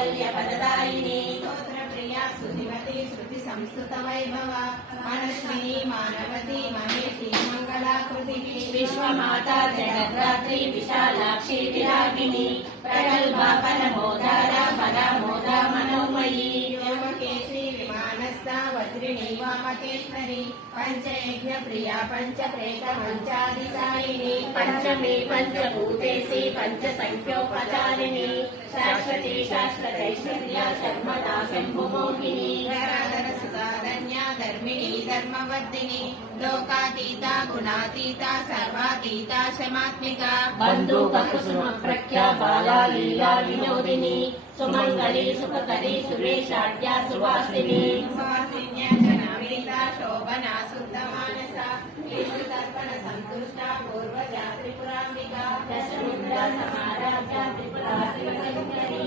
कैवल्यफलदायिनी स्तोत्रप्रिया स्तुतिमती श्रुति संस्तुत वैभव मनस्विनी मानवती महेशी मंगलाकृतिः विश्वमाता जगद्धात्री विशालाक्षी विरागिनी प्रगल्भा परमोदारा परामोदा मनोमयी व्योमकेशी विमानस्था वज्रिणी वामकेश्वरी पंचयज्ञ प्रिया पंचप्रेत मंचादिसायिनी पंचमी पंचभूतेशी पंचसंख्योपचारिणी शाश्वती शाश्वतैश्वर्या शर्मदा शम्भुमोहिनी धराधर सुधाधन्या धर्मिणी धर्मवर्धिनी लोकातीता गुणातीता सर्वातीता शमात्मिका बन्धुककुसुम प्रख्या बाला लीला विनोदिनी सुमंगली सुखकरी सुरेशाढ्या सुवासिनी सुवासिन्या जनामृता शोभना शुद्धमानसा तर्पण संतुष्टा पूर्वजा त्रिपुराम्बिका दशमुद्रा समाराध्या त्रिपुरा शिवशंकरी